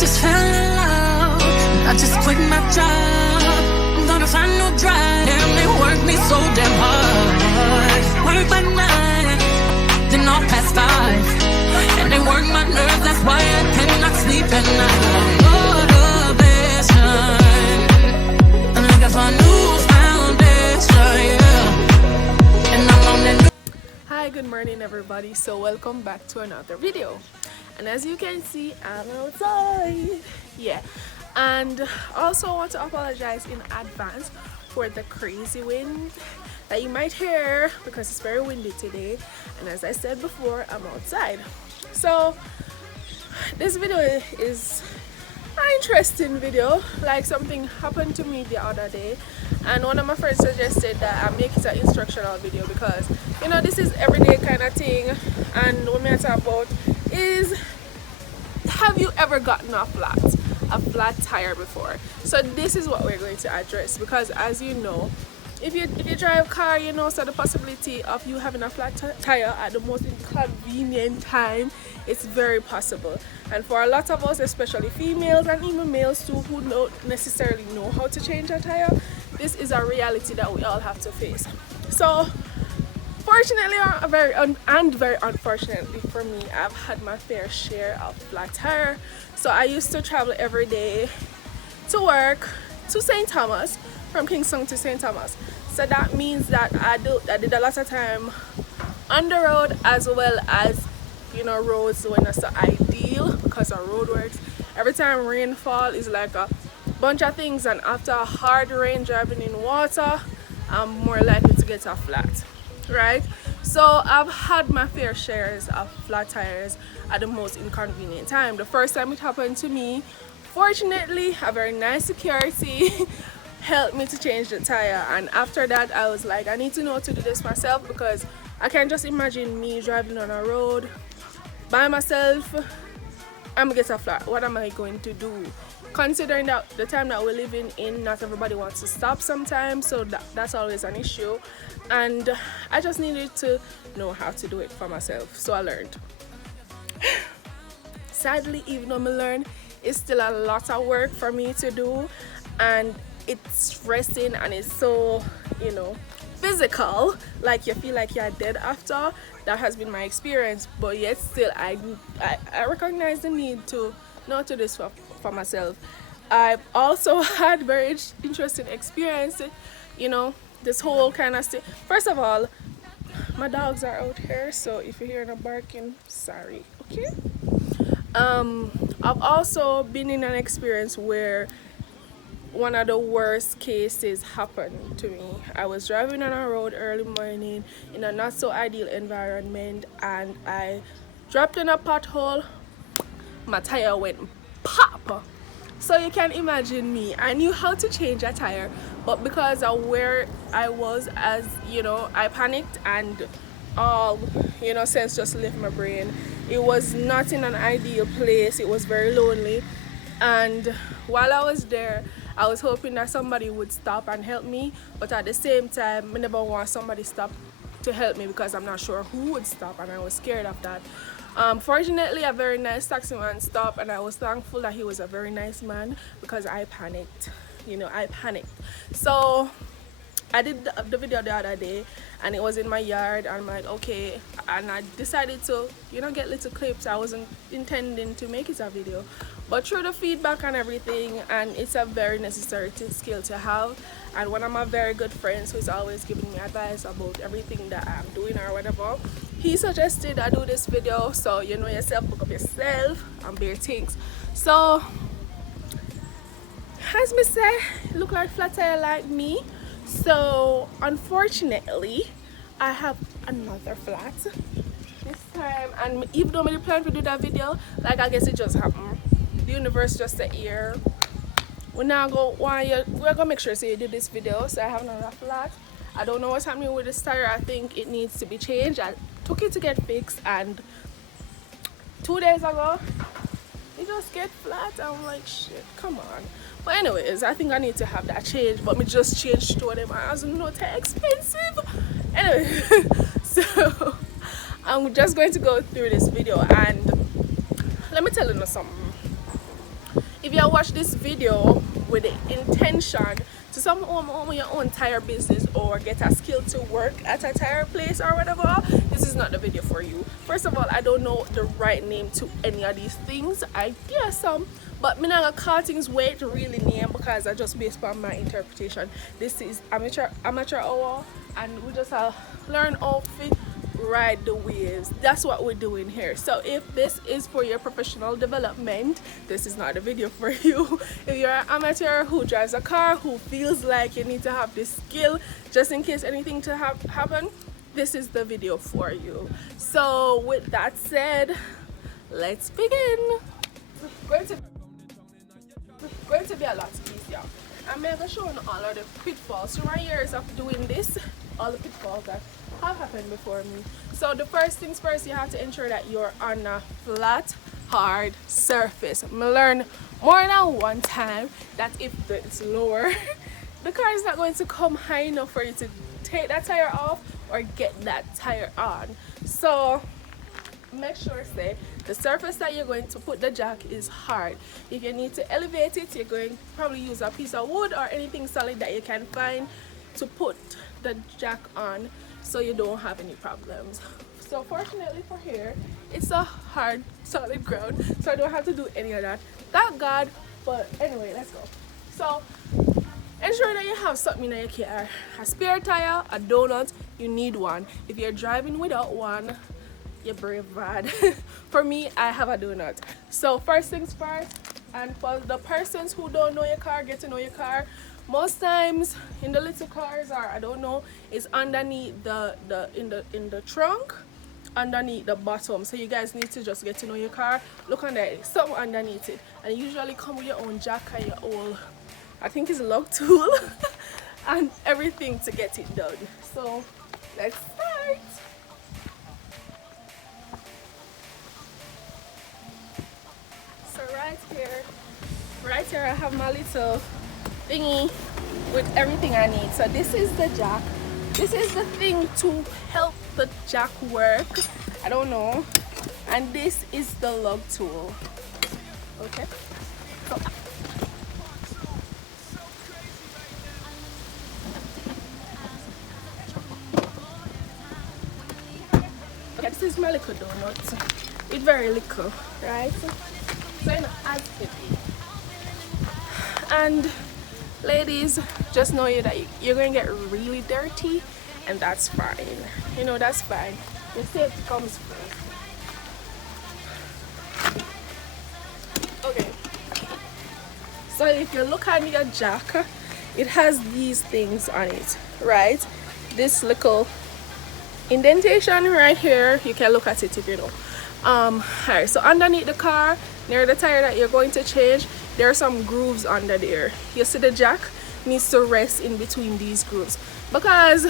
just fell in love. I just quit my job. I'm gonna find no drive. Damn, they work me so damn hard. Work by 9, then off past 5. And they work my nerves, that's why I cannot sleep at night. Motivation. I'm looking for a new foundation, yeah. And I'm on that new. Hi, good morning everybody. So welcome back to another video. And as you can see, I'm outside. Yeah. And also I want to apologize in advance for the crazy wind that you might hear because it's very windy today. And as I said before, I'm outside. So this video is an interesting video. Like, something happened to me the other day and one of my friends suggested that I make it an instructional video because, you know, this is everyday kind of thing. And what I talk about is, have you ever gotten a flat tire before? So this is what we're going to address, because as you know, if you drive a car, you know, so the possibility of you having a flat tire at the most inconvenient time, it's very possible. And for a lot of us, especially females and even males too, who don't necessarily know how to change a tire, this is a reality that we all have to face. So fortunately very unfortunately for me, I've had my fair share of flat tire. So I used to travel every day to work to St. Thomas, from Kingston to St. Thomas. So that means that I did a lot of time on the road, as well as, you know, roads were not so ideal because of road works. Every time rainfall is like a bunch of things, and after a hard rain driving in water, I'm more likely to get a flat, right? So I've had my fair shares of flat tires at the most inconvenient time. The first time it happened to me, fortunately a very nice security helped me to change the tire, and after that I was like, I need to know how to do this myself, because I can't just imagine me driving on a road by myself. I'm gonna get a flat. What am I going to do? Considering that the time that we're living in, not everybody wants to stop sometimes, so that's always an issue. And I just needed to know how to do it for myself, so I learned. Sadly, even though I learned, it's still a lot of work for me to do, and it's stressing, and it's so, you know, physical, like you feel like you're dead after. That has been my experience, but yet still I recognize the need to know to do this for myself. I've also had very interesting experience, you know, this whole kind of stuff. First of all, my dogs are out here, so if you hear them barking, sorry, okay? I've also been in an experience where one of the worst cases happened to me. I was driving on a road early morning in a not so ideal environment, and I dropped in a pothole. My tire went pop. So you can imagine me. I knew how to change a tire, but because of where I was, as you know, I panicked, and all, you know, sense just left my brain. It was not in an ideal place. It was very lonely, and while I was there, I was hoping that somebody would stop and help me, but at the same time, I never want somebody stop to help me because I'm not sure who would stop, and I was scared of that. Fortunately, a very nice taxi man stopped, and I was thankful that he was a very nice man, because I panicked, you know, I panicked. So I did the video the other day, and it was in my yard. I'm like, okay, and I decided to, you know, get little clips. I wasn't intending to make it a video, but through the feedback and everything, and it's a very necessary skill to have. And one of my very good friends, who's always giving me advice about everything that I'm doing or whatever, he suggested I do this video. So you know yourself, look up yourself and bear things. So as me say, look like flat tire like me. So unfortunately, I have another flat this time, and even though I didn't plan to do that video, like, I guess it just happened. The universe just said, here, we're gonna make sure so you do this video. So I have another flat. I don't know what's happening with this tire. I think it needs to be changed. I took it to get fixed, and 2 days ago it just get flat. I'm like, shit, come on. But anyways, I think I need to have that changed, but me just changed to them as not expensive. Anyway, so I'm just going to go through this video, and let me tell you something. if you watch this video with the intention to some own your own tire business or get a skill to work at a tire place or whatever, this is not the video for you. First of all, I don't know the right name to any of these things. I guess some, but I'm not gonna call things way to really name because I just based on my interpretation. This is amateur hour, and we just learn outfit, ride the waves. That's what we're doing here. So if this is for your professional development, this is not a video for you. If you're an amateur who drives a car, who feels like you need to have this skill just in case anything to happen, this is the video for you. So with that said, let's begin. Going to be a lot easier. I'm going to show you all of the pitfalls. Through my years of doing this, all the pitfalls that have happened before me. So the first things first, you have to ensure that you're on a flat, hard surface. I learned more than one time that if it's lower, the car is not going to come high enough for you to take that tire off or get that tire on. So make sure say the surface that you're going to put the jack is hard. If you need to elevate it, you're going to probably use a piece of wood or anything solid that you can find to put the jack on so you don't have any problems. So fortunately for here, it's a hard solid ground, so I don't have to do any of that, thank God. But anyway, let's go. So ensure that you have something in your car, a spare tire, a donut. You need one. If you're driving without one, you're brave bad. For me, I have a donut. So first things first, and for the persons who don't know your car, get to know your car. Most times in the little cars, or I don't know, it's underneath in the trunk, underneath the bottom. So you guys need to just get to know your car. Look under it, something underneath it, and you usually come with your own jack and your own, I think it's a lug tool, and everything to get it done. So let's start. So right here I have my little thingy with everything I need. So this is the jack. This is the thing to help the jack work, I don't know, and this is the lug tool. Okay, so this is my little donut. It's very little, right? So you know, as heavy. And ladies, just know that you're going to get really dirty, and that's fine. You know, that's fine. The safety comes first. Okay. So if you look at your jack, it has these things on it, right? This little indentation right here, you can look at it if you know. Alright, so underneath the car, near the tire that you're going to change, there are some grooves under there. You see the jack needs to rest in between these grooves, because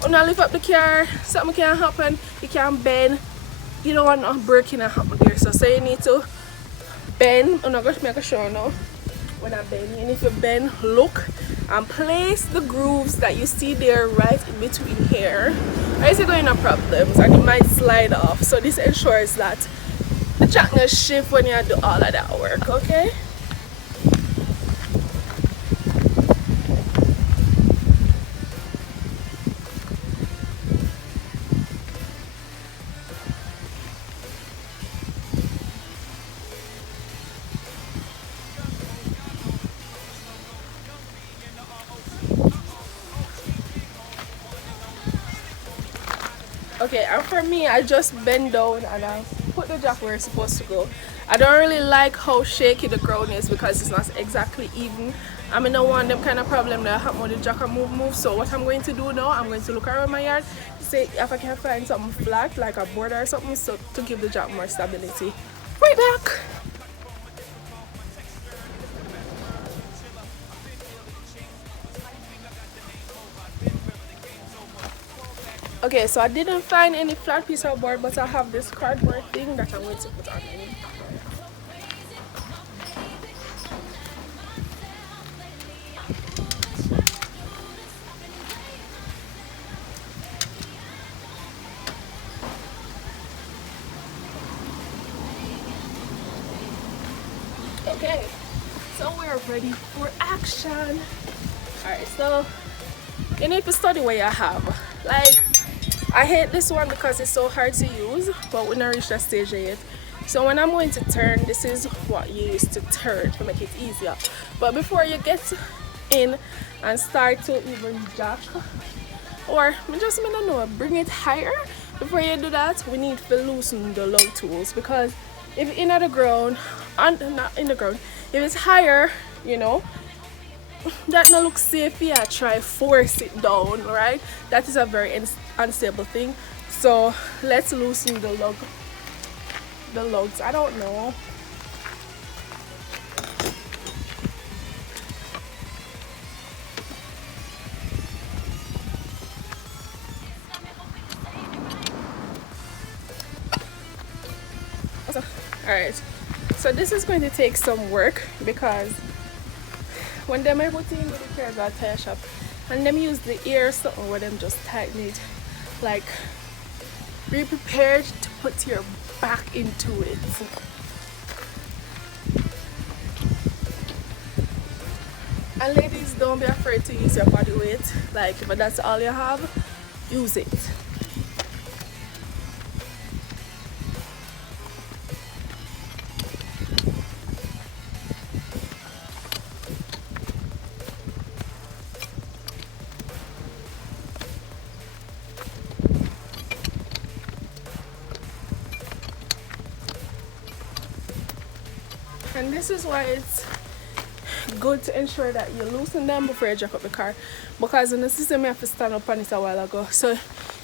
when I lift up the car, something can happen. You can bend. You don't want no breaking to happen there. So you need to bend. I'm not going to make a show now. When I bend, you need to bend, look, and place the grooves that you see there right in between here. Or is it going to have problems and it might slide off? So this ensures that the jack will shift when you do all of that work, okay? Okay, and for me, I just bend down and I put the jack where it's supposed to go. I don't really like how shaky the ground is because it's not exactly even. I mean, I don't want them kind of problem that happen with the jack and move. So what I'm going to do now, I'm going to look around my yard, see if I can find something flat, like a border or something, so to give the jack more stability. Right back. Okay, so I didn't find any flat piece of board, but I have this cardboard thing that I'm going to put on it. Okay, so we're ready for action. Alright, so you need to study what you have. Like, I hate this one because it's so hard to use, but we're not reached that stage yet. So when I'm going to turn, this is what you use to turn to make it easier. But before you get in and start to even jack, or I don't know, bring it higher, before you do that, we need to loosen the lug tools, because if it's in the ground, and not in the ground, if it's higher, you know, that not look safe. Yeah, try force it down, right? That is a very unstable thing. So let's loosen the lugs. I don't know. Alright, so this is going to take some work, because when them are putting in the cars at tire shop and them use the ear something where them just tighten it, like, be prepared to put your back into it. And ladies, don't be afraid to use your body weight. Like, if that's all you have, use it. And this is why it's good to ensure that you loosen them before you jack up the car, because in the system you have to stand up on it a while ago, so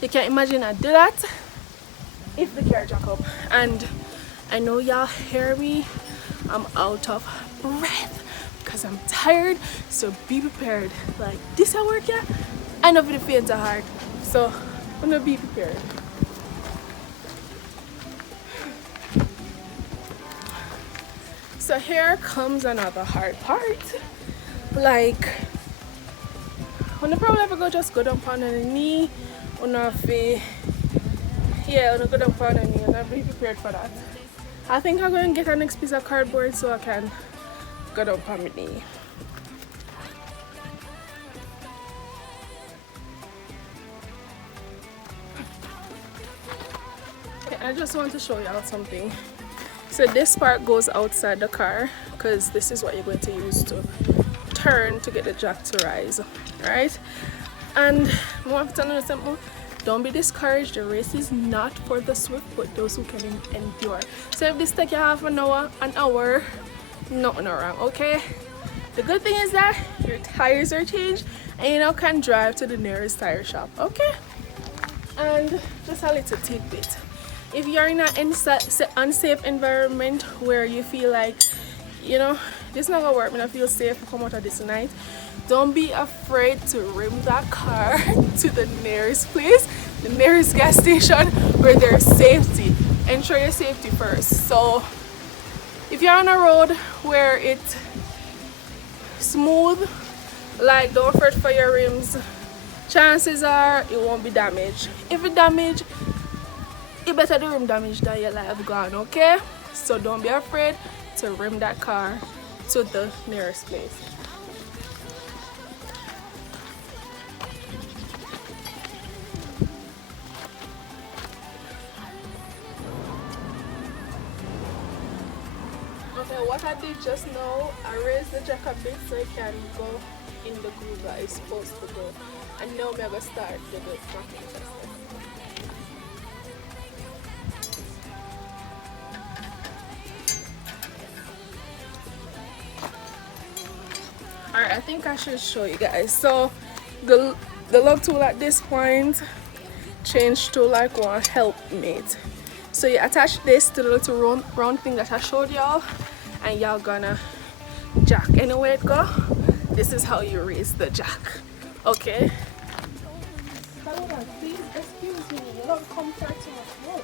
you can imagine I do that if the car jack up. And I know y'all hear me, I'm out of breath because I'm tired, so be prepared. Like, this at work, yeah, I know for the faint of heart, so I'm gonna be prepared. So here comes another hard part. Like, when the problem ever go, just go down on the knee, on the face. Yeah, on the go down on the knee, and I'll be prepared for that. I think I'm going to get a next piece of cardboard so I can go down on my knee. Okay, I just want to show y'all something. So this part goes outside the car, because this is what you're going to use to turn to get the jack to rise, right? And I want to tell you something. Don't be discouraged. The race is not for the swift, but those who can endure. So if this take you half an hour, nothing wrong, okay? The good thing is that your tires are changed and you now can drive to the nearest tire shop, okay? And just a little tidbit. If you're in an unsafe environment where you feel like, you know, this is not gonna work, I feel safe to come out of this night, don't be afraid to rim that car to the nearest place, the nearest gas station where there's safety. Ensure your safety first. So if you're on a road where it's smooth, like, don't fret for your rims. Chances are it won't be damaged. If it damaged, it better the rim damage than your life gone, okay? So don't be afraid to rim that car to the nearest place. Okay, what I did just now, I raised the jack a bit so it can go in the groove that it's supposed to go. And now I'm going to start the stacking process. Alright, I think I should show you guys. So the lug tool at this point changed to like one helpmate. So you attach this to the little round thing that I showed y'all, and y'all gonna jack anywhere it go. This is how you raise the jack, okay? Please excuse me, you don't come to my phone.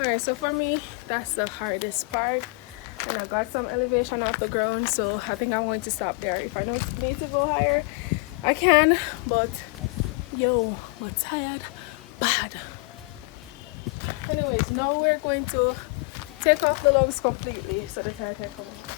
Alright, so for me, that's the hardest part. And I got some elevation off the ground, so I think I'm going to stop there. If I don't need to go higher, I can, but yo, I'm tired bad. Anyways, now we're going to take off the lugs completely so the tire can come off.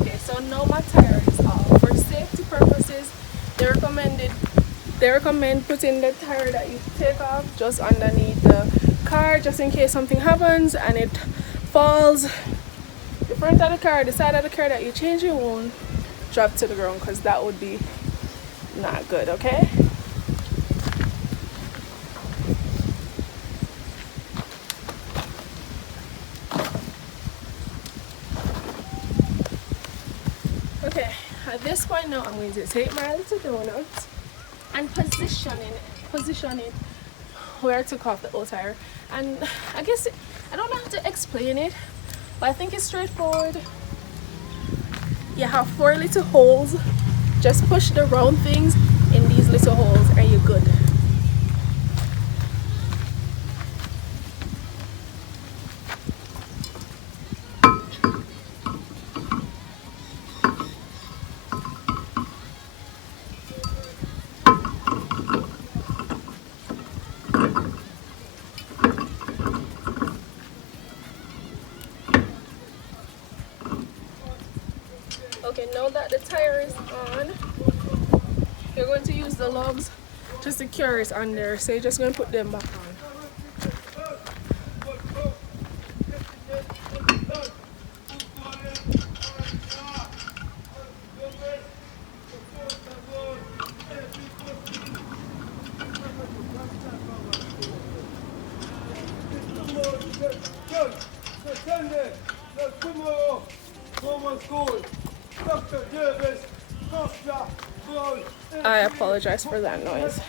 Okay, so now my tire is off. For safety purposes, they recommend putting the tire that you take off just underneath the car, just in case something happens and it falls. The front of the car, the side of the car that you change, it won't drop to the ground, because that would be not good. Okay. Okay, at this point now, I'm going to take my little donut and position it where I took off the old tire. And I guess I don't have to explain it, but I think it's straightforward. You have 4 little holes. Just push the round things in these little holes and you're good. Okay, now that the tire is on, you're going to use the lugs to secure it on there. So you're just going to put them back on. I apologize for that noise.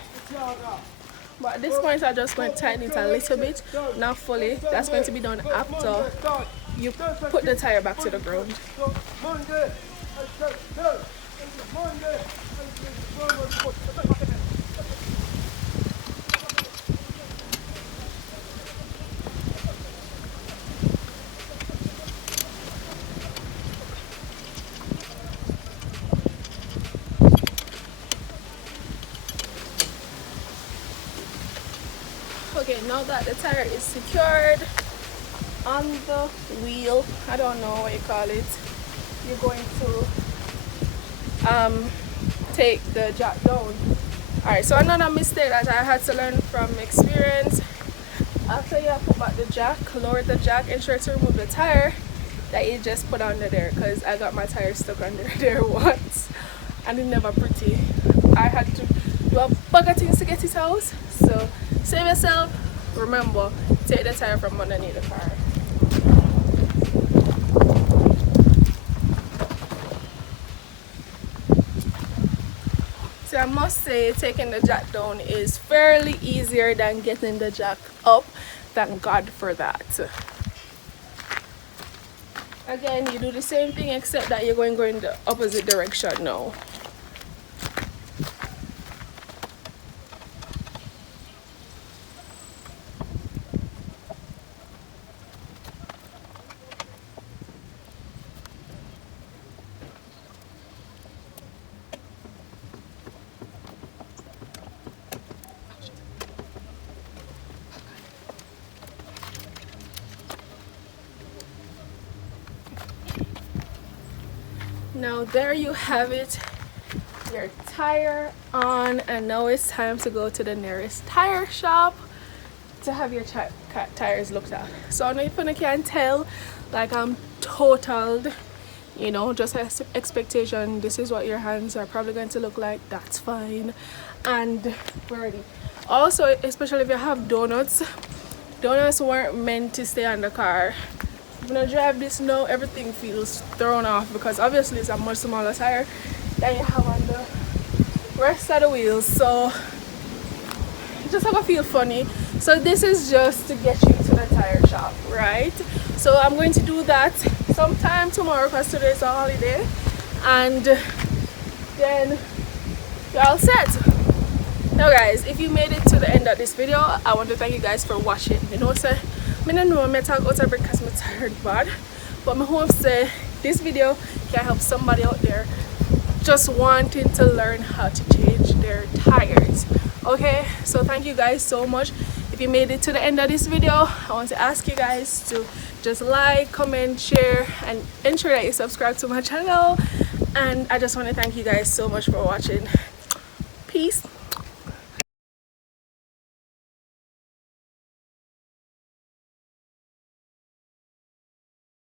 But at this point, I'm just going to tighten it a little bit, not fully. That's going to be done after you put the tire back to the ground. Okay, now that the tire is secured on the wheel, I don't know what you call it, you're going to take the jack down. Alright, so another mistake that I had to learn from experience, after you put back the jack, lower the jack, ensure to remove the tire that you just put under there, because I got my tire stuck under there once and it's never pretty. I had to do a bag of things to get it out. So save yourself. Remember, take the tire from underneath the car. So I must say, taking the jack down is fairly easier than getting the jack up. Thank God for that. Again, you do the same thing except that you're going in the opposite direction now. Now there you have it. your tire on, and now it's time to go to the nearest tire shop to have your tires looked at. So I know if you can tell, like I'm totaled, you know, just as expectation, this is what your hands are probably going to look like. That's fine, and we're ready. Also, especially if you have donuts weren't meant to stay on the car. When I drive this now, everything feels thrown off because obviously it's a much smaller tire than you have on the rest of the wheels, so it just have to feel funny. So this is just to get you to the tire shop, right? So I'm going to do that sometime tomorrow because today is a holiday, and then you're all set. Now guys, if you made it to the end of this video, I want to thank you guys for watching. You know, say I don't know I talk out a break because I'm tired bad, but I hope say this video can help somebody out there just wanting to learn how to change their tires. Okay, so thank you guys so much. If you made it to the end of this video, I want to ask you guys to just like, comment, share, and ensure that you subscribe to my channel. And I just want to thank you guys so much for watching. Peace.